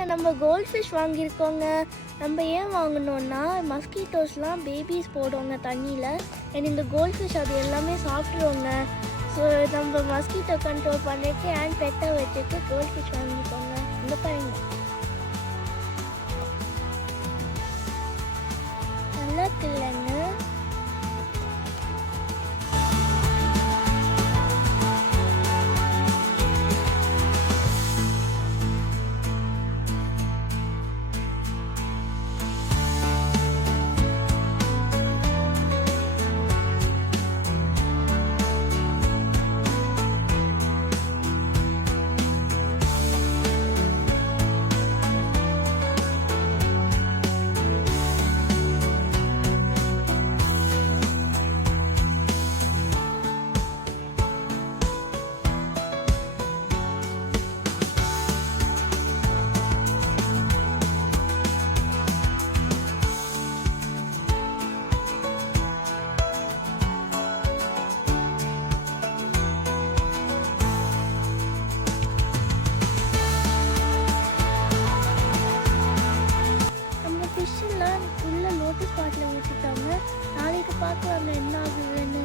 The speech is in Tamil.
பாருங்க, நம்ம கோல்ட் ஃபிஷ் வாங்கியிருக்கோங்க. நம்ம ஏன் வாங்கினோன்னா மஸ்கிட்டோஸ்லாம் பேபிஸ் போடுவோங்க தண்ணியில். அண்ட் இந்த கோல்ட் ஃபிஷ் அது எல்லாமே சாப்பிட்ருவோங்க. ஸோ நம்ம மஸ்கிட்டோ கண்ட்ரோல் பண்ணிட்டு அண்ட் பெட்டை வச்சுட்டு கோல்ட் ஃபிஷ் வாங்கிக்கோங்க. இந்த பாருங்க, நல்லா இருக்குல்லங்க. ஃபிஷ்ஷெல்லாம் உள்ள லோட்டஸ் பாட்டில் விட்டுட்டாங்க. நாளைக்கு பார்க்கலாங்க என்ன ஆகுதுன்னு.